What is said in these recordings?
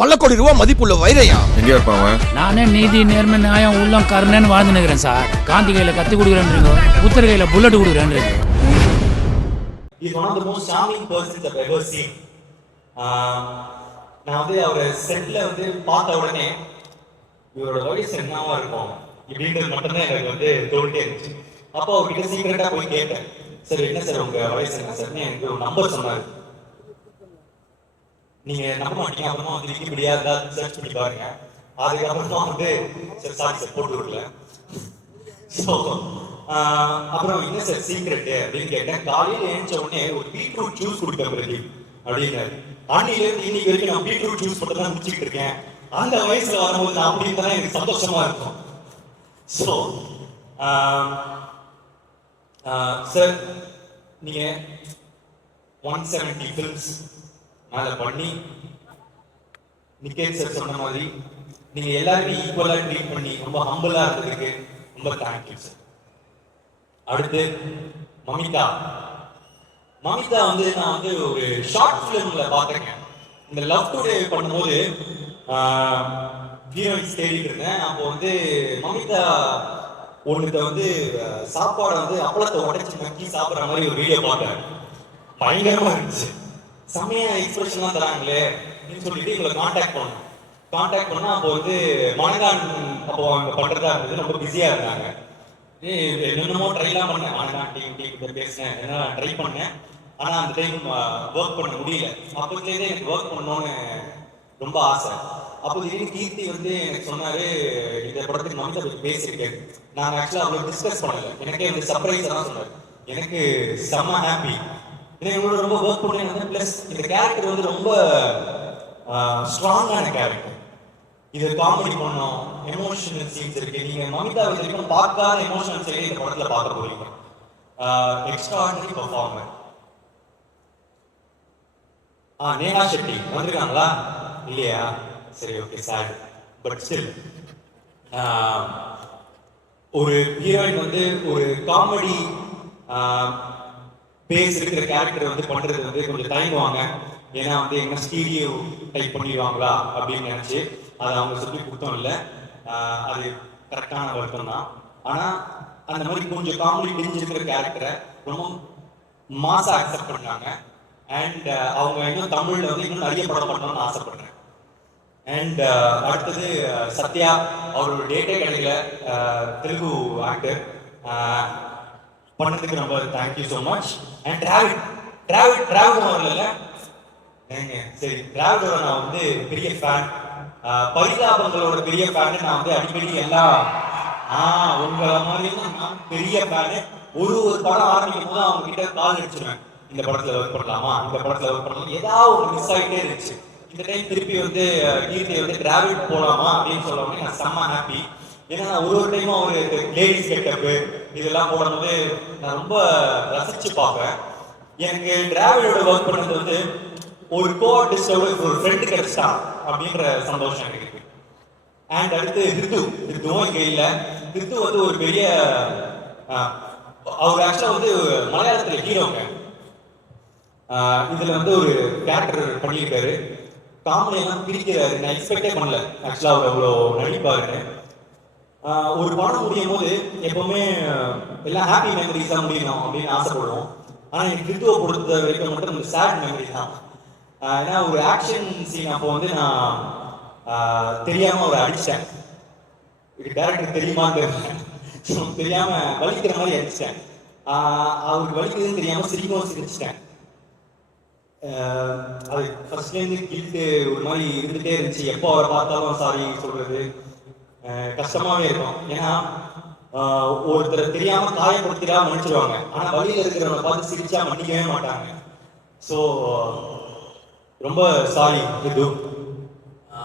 பல கோடி ரூபாய் மதிப்புள்ள வைரையா. எங்க இருப்பான் அவன்? நானே நீதி நேர்மை நியாயம் உள்ளம் கருணைன்னு வாழ்ந்து நிற்கிறேன் சார். காந்தி கையில கத்தி கொடுக்குறேன்றீங்க புத்தர் கையில bullet கொடுக்குறேன்றீங்க is one of the most charming persons ever seen. ஆஹ் நான் வந்து அவரை செட்ல வந்து பார்த்த உடனே இவரோட வயசு என்னவா இருக்கும்? இப்படின்றது மட்டும்தான் எனக்கு வந்து தோணிட்டே இருந்துச்சு. அப்போ அவர்கிட்ட சீக்கிரட்டா போய் கேட்டேன். சார் என்ன சார் உங்க வயசு என்ன? சார்னு எனக்கு ஒரு நம்பர் சொன்னாரு. நீங்க நம்ப மாட்டீங்க அப்புறமா வந்து விக்கிபீடியா ஏதாவது சர்ச் பண்ணி பாருங்க. அதுக்கப்புறமா வந்து சார் சாரி சார் போட்டு விடல. ஸோ அப்புறம் என்ன சார் சீக்ரெட் அப்படின்னு கேட்டேன். காலையில் ஏஞ்ச உடனே ஒரு பீட்ரூட் ஜூஸ் குடிப்பேன் பிரதி அப்படின்னாரு. அன்னில இருந்து இன்னைக்கு வரைக்கும் நான் பீட்ரூட் ஜூஸ் மட்டும் தான் குடிச்சிட்டு இருக்கேன். அந்த வயசுல வரும்போது நான் தான் எனக்கு சந்தோஷமா இருக்கும். ஸோ சார் நீங்க ஒன் செவன்டி ஃபில்ம்ஸ் மேல பண்ணி நிக்கேத் சார் சொன்ன மாதிரி நீங்க எல்லாருமே ஈக்குவலா ட்ரீட் பண்ணி ரொம்ப ஹம்பிளா இருந்ததுக்கு ரொம்ப தேங்க்யூ சார் அடுத்து மமிதா. மமிதா வந்து நான் வந்து ஒரு ஷார்ட் ஃபிலிம்ல பார்த்திருக்கேன். இந்த லவ் டுடே பண்ணும்போது ஹீரோயின்ஸ் தேடிட்டு இருந்தேன். அப்போ வந்து மமிதா ஒன்றுத்த வந்து சாப்பாடை வந்து அப்பளத்தை உடச்சி நக்கி சாப்பிட்ற மாதிரி ஒரு வீடியோ பார்த்தேன் பயங்கரமா இருந்துச்சு. செம்மையா எக்ஸ்பிரஷன்லாம் தராங்களே அப்படின்னு சொல்லிட்டு எங்களை காண்டாக்ட் பண்ணோம். காண்டாக்ட் பண்ணா அப்போ வந்து மனதான் அப்போ அவங்க பண்றதா இருந்தது. ரொம்ப பிஸியா இருந்தாங்க. ஏய், என்னென்னமோ ட்ரைலாம் பண்ணேன். மனதான் டீம் டீம் கிட்ட பேசினேன். என்ன ட்ரை பண்ணேன். ஆனா அந்த டைம் ஒர்க் பண்ண முடியல. அப்போதுலேருந்தே எனக்கு ஒர்க் பண்ணணும்னு ரொம்ப ஆசை. அப்போ திடீர்னு கீர்த்தி வந்து எனக்கு சொன்னாரு இந்த படத்துக்கு மமிதா பத்தி பேசியிருக்கேன். நான் ஆக்சுவலா அவ்வளோ டிஸ்கஸ் பண்ணல. எனக்கே வந்து சர்ப்ரைஸ் தான் சொன்னாரு. எனக்கு செம்ம ஹாப்பி ஏன்னா இவங்களோட ரொம்ப ஒர்க் பண்ணேன் ப்ளஸ் இந்த கேரக்டர் வந்து ரொம்ப ஸ்ட்ராங்கான கேரக்டர் இது காமெடி பண்ணோம் எமோஷனல் சீன்ஸ் இருக்கு. நீங்க மமிதா வரைக்கும் பார்க்காத எமோஷனல் சீன் இந்த படத்துல பார்க்க போறீங்க. எக்ஸ்ட்ரா பர்ஃபார்மர் ஆ நேஹா ஷெட்டி வந்திருக்காங்களா? இல்லையா? சரி ஓகே சார் பட் ஸ்டில் ஒரு ஹீரோயின் வந்து ஒரு காமெடி பேஸ் இருக்கிற கேரக்டர் வந்து பண்றது வந்து கொஞ்சம் தயங்குவாங்க ஏன்னா வந்து என்ன ஸ்டீரியோ டைப் பண்ணிடுவாங்களா அப்படின்னு நினைச்சு அதை அவங்க சொல்லி கொடுத்தோம் இல்லை. அது கரெக்டான வருத்தம் தான். ஆனா அந்த மாதிரி கொஞ்சம் காமெடி தெரிஞ்சிருக்கிற கேரக்டரை ரொம்ப மாசா அக்செப்ட் பண்ணாங்க அண்ட் அவங்க இன்னும் தமிழ்ல வந்து இன்னும் நிறைய படம் பண்ணணும்னு ஆசைப்படுறேன். அண்ட் அடுத்தது சத்யா அவரோட டேட்டே கிடைக்கல. தெலுங்கு ஆக்டர் பண்ணதுக்கு ரொம்ப thank you so much Dravid Dravid Dravid வரல ஏங்க சரி டிராவிடோட நான் வந்து பெரிய ஃபேன் பரிதாபங்களோட பெரிய ஃபேனு நான் வந்து அடிக்கடி எல்லாம் ஆ உங்களை மாதிரி நான் பெரிய ஃபேனு ஒரு ஒரு படம் ஆரம்பிக்கும் போது அவங்க கிட்ட கால் அடிச்சிருவேன். இந்த படத்துல ஒர்க் பண்ணலாமா? இந்த படத்துல ஒர்க் பண்ணலாம்? ஏதாவது ஒரு மிஸ் ஆகிட்டே இருந்துச்சு. இந்த டைம் திருப்பி வந்து கீர்த்தியை வந்து டிராவிட் போலாமா அப்படின்னு சொல்லுவாங்க நான் செம்ம ஹாப்பி ஏன்னா ஒரு ஒரு டைமும் ஒரு லேடிஸ் கெட்டப்பு இதெல்லாம் போடும்போது நான் ரொம்ப ரசிச்சு பார்ப்பேன். எனக்கு டிராவலோட ஒர்க் பண்ணது வந்து ஒரு கோ ஆர்டிஸ்டோட ஒரு ஃப்ரெண்டு கிடைச்சா அப்படின்ற சந்தோஷம் எனக்கு இருக்கு. அண்ட் அடுத்து ரித்து ரித்துவும் இங்க இல்ல. ரித்து வந்து ஒரு பெரிய அவர் ஆக்சுவலா வந்து மலையாளத்துல ஹீரோங்க இதில் இதுல வந்து ஒரு கேரக்டர் பண்ணியிருக்காரு. காமெடி எல்லாம் பிரிக்கிறாரு நான் எக்ஸ்பெக்டே பண்ணல. ஆக்சுவலா அவர் அவ்வளோ நடிப்பாருன்னு. ஒரு பாடம் முடியும் போது எப்பவுமே எல்லாம் ஹாப்பி மெமரிஸ் தான் முடியணும் அப்படின்னு ஆசைப்படுவோம். ஆனா எனக்கு கிருத்துவ பொறுத்த வரைக்கும் மட்டும் நமக்கு சேட் மெமரி தான். ஏன்னா ஒரு ஆக்ஷன் சீன் அப்போ வந்து நான் தெரியாம அவரை அடிச்சேன் இது டேரக்டர் தெரியுமான்னு தெரியாம வலிக்கிற மாதிரி அடிச்சிட்டேன். அவருக்கு வலிக்குதுன்னு தெரியாம சிரிக்கவும் சிரிச்சிட்டேன். அது ஃபர்ஸ்ட்லேருந்து கில்ட்டு ஒரு மாதிரி இருந்துட்டே இருந்துச்சு. எப்போ அவரை பார்த்தாலும் சாரி சொல்றது. கஷ்டமாவே இருக்கும். ஏன்னா ஒருத்தர் ஒருத்தரை தெரியாம காயப்படுத்திடா மன்னிச்சிருவாங்க. ஆனா வழியில இருக்கிறவங்க பார்த்து சிரிச்சா மன்னிக்கவே மாட்டாங்க. ஸோ ரொம்ப சாரி இது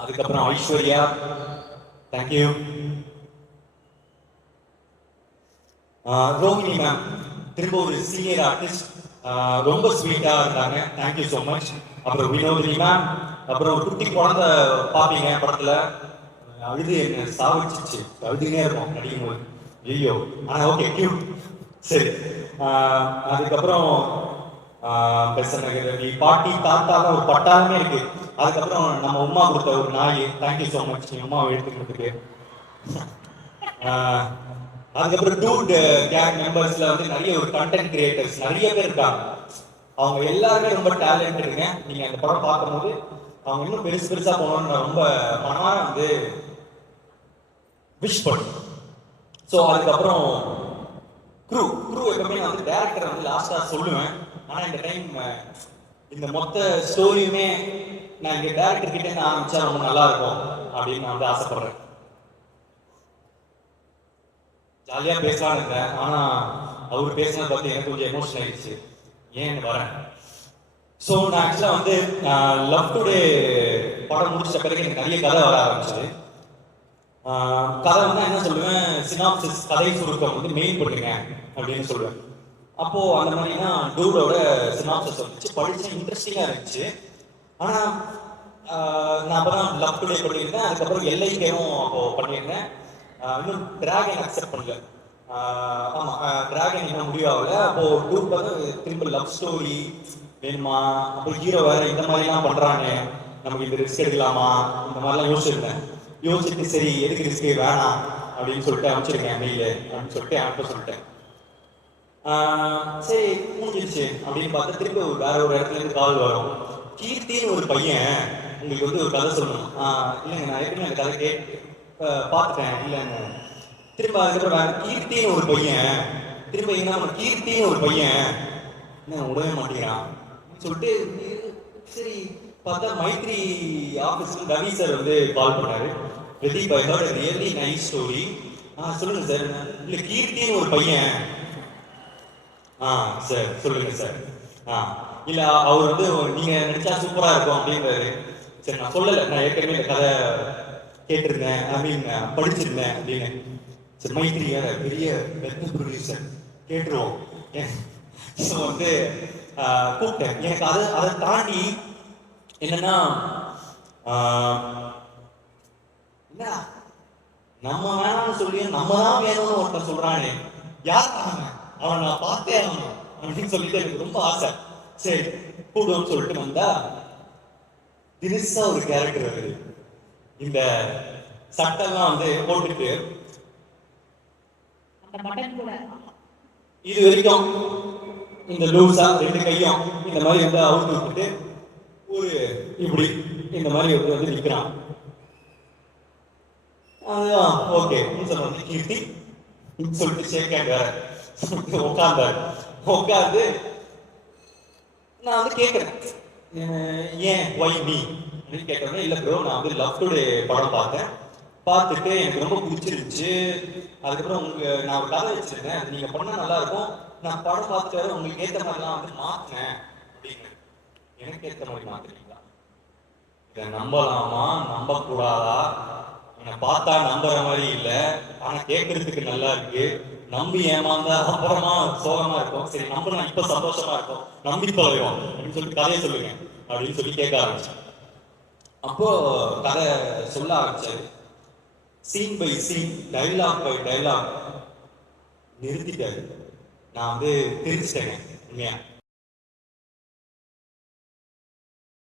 அதுக்கப்புறம் ஐஸ்வர்யா தேங்க்யூ ரோஹிணி மேம் திரும்ப ஒரு சீனியர் ஆர்டிஸ்ட் ரொம்ப ஸ்வீட்டா இருந்தாங்க. தேங்க்யூ ஸோ மச் அப்புறம் வினோதினி மேம் அப்புறம் குட்டி குழந்தை பார்ப்பீங்க படத்துல. அழுது என்ன சாவிச்சிச்சு அழுதுனே இருக்கும் நடிக்கும் போது ஐயோ ஆனா ஓகே கியூட் சரி. அதுக்கப்புறம் பெசநகர் நீ பாட்டி தாத்தாலாம் ஒரு பட்டாளமே இருக்கு. அதுக்கப்புறம் நம்ம உமா கொடுத்த ஒரு நாய் தேங்க்யூ ஸோ மச் நீ உமாவை எடுத்துக்கிறதுக்கு. அதுக்கப்புறம் டூட் கேங் மெம்பர்ஸ்ல வந்து நிறைய ஒரு கண்டென்ட் கிரியேட்டர்ஸ் நிறைய பேர் இருக்காங்க. அவங்க எல்லாருமே ரொம்ப டேலண்ட் டேலண்டடுங்க நீங்க அந்த படம் பார்க்கும்போது அவங்க இன்னும் பெருசு பெருசா போகணும்னு ரொம்ப மனமா வந்து விஷ் பண்ணும் ஸோ அதுக்கப்புறம் க்ரூ க்ரூ எப்பவுமே நான் வந்து டேரக்டரை வந்து லாஸ்ட்டாக சொல்லுவேன். ஆனால் இந்த டைம் இந்த மொத்த ஸ்டோரியுமே நான் இங்கே டேரக்டர் கிட்டே நான் ஆரம்பிச்சா ரொம்ப நல்லா இருக்கும் அப்படின்னு நான் வந்து ஆசைப்படுறேன். ஜாலியாக பேசலான்னு இருந்தேன் ஆனால் அவர் பேசினதை பார்த்து எனக்கு கொஞ்சம் எமோஷன் ஆயிடுச்சு. ஏன்னு வரேன்? ஸோ நான் ஆக்சுவலாக வந்து லவ் டுடே படம் முடிச்ச பிறகு எனக்கு நிறைய கதை வர ஆரம்பிச்சு கதை வந்து என்ன சொல்லுவேன்? சினாப்சிஸ் கதை சுருக்கம் வந்து மெயின் பண்ணுங்க அப்படின்னு சொல்லுவேன். அப்போ அந்த மாதிரினா தான் டூடோட சினாப்சிஸ் வந்துச்சு. படிச்சு இன்ட்ரெஸ்டிங்கா இருந்துச்சு. ஆனா நான் அப்பதான் லவ் டுடே பண்ணியிருந்தேன். அதுக்கப்புறம் எல்ஐகேவும் அப்போ பண்ணியிருந்தேன். இன்னும் டிராகன் அக்செப்ட் பண்ணல. ஆமா டிராகன் இன்னும் முடிவாகல. அப்போ டூர் வந்து திரும்ப லவ் ஸ்டோரி வேணுமா? அப்போ ஹீரோ வேற இந்த மாதிரிலாம் பண்றாங்க நமக்கு இது ரிஸ்க் எடுக்கலாமா? இந்த மாதிரிலாம் யோசிச்சிருந்தேன். யோசிச்சுட்டு சரி எதுக்கு ரிஸ்க் வேணாம் அப்படின்னு சொல்லிட்டு அனுப்பிச்சிருக்கேன் மெயில் அப்படின்னு சொல்லிட்டு அனுப்ப சொல்லிட்டேன். சரி முடிஞ்சிருச்சு அப்படின்னு பார்த்தா திரும்ப ஒரு வேற ஒரு இடத்துல இருந்து கால் வரும். கீர்த்தின்னு ஒரு பையன் உங்களுக்கு வந்து ஒரு கதை சொல்லணும். இல்லைங்க நான் எப்படி அந்த கதை கே பார்த்துட்டேன் இல்லைங்க. திரும்ப அதுக்கப்புறம் வேற கீர்த்தின்னு ஒரு பையன் திரும்ப என்ன நம்ம கீர்த்தின்னு ஒரு பையன் என்ன உடவே மாட்டேங்கிறான் சொல்லிட்டு சரி பார்த்தா மைத்ரி ஆஃபீஸ்ல ரவி சார் வந்து கால் பண்ணாரு. Pradeep I heard really nice story ஆ சொல்லுங்க சார் இல்ல கீர்த்தின்னு ஒரு பையன். ஆ சார் சொல்லுங்க சார் ஆ இல்ல அவர் வந்து நீங்க நடிச்சா சூப்பரா இருக்கும் அப்படின்றாரு. சரி நான் சொல்லல. நான் ஏற்கனவே இந்த கதை கேட்டிருந்தேன். ஐ மீன் படிச்சிருந்தேன் அப்படின்னு. சரி மைத்ரி பெரிய பெத்த ப்ரொடியூசர் கேட்டுருவோம். ஸோ வந்து கூப்பிட்டேன். எனக்கு அதை அதை தாண்டி என்னன்னா நம்ம வேணாம்னு சொல்லி நம்ம தான் வேணும்னு ஒருத்தன் சொல்றானே. யார் அவன் அவன் நான் பார்த்தே ஆகணும் அப்படின்னு சொல்லிட்டு எனக்கு ரொம்ப ஆசை. சரி கூடுவோம்னு சொல்லிட்டு வந்தா தினசா ஒரு கேரக்டர் வருது இந்த சட்டெல்லாம் வந்து போட்டுட்டு இது வரைக்கும் இந்த லூசா ரெண்டு கையும் இந்த மாதிரி வந்து அவுத்து விட்டுட்டு ஒரு இப்படி இந்த மாதிரி வந்து அதுதான் ஓகே சொல்றாங்க கீர்த்தி ன்னு சொல்லிட்டு ஷேக் ஹேண்ட் வேற. உட்கார்ந்தாரு நான் வந்து கேட்குறேன் ஏன் ஒய் மீ அப்படின்னு கேட்டோன்னே இல்லை ப்ரோ நான் வந்து லவ் டுடே படம் பார்த்தேன். பார்த்துட்டு எனக்கு ரொம்ப பிடிச்சிருந்துச்சு. அதுக்கப்புறம் உங்க நான் ஒரு கதை வச்சிருந்தேன் அது நீங்க பண்ணா நல்லா இருக்கும். நான் படம் பார்த்துட்டு உங்களுக்கு ஏத்த மாதிரிலாம் வந்து மாத்தினேன். அப்படின்னு. எனக்கு ஏற்ற மாதிரி மாத்துறீங்களா இதை நம்பலாமா? நம்ப கூடாதா என்னை பார்த்தா நம்புற மாதிரி இல்லை. ஆனா கேட்கறதுக்கு நல்லா இருக்கு. நம்பி ஏமாந்தா அப்புறமா சோகமா இருக்கும் சரி நம்பினா இப்ப சந்தோஷமா இருக்கும் நம்பி தொலைவோம். அப்படின்னு சொல்லி கதையை சொல்லுங்க. அப்படின்னு சொல்லி கேட்க ஆரம்பிச்சேன். அப்போ கதை சொல்ல ஆரம்பிச்சாரு. Scene by scene dialogue by dialogue நிறுத்திட்டாரு. நான் வந்து தெரிஞ்சிட்டேங்க உண்மையா.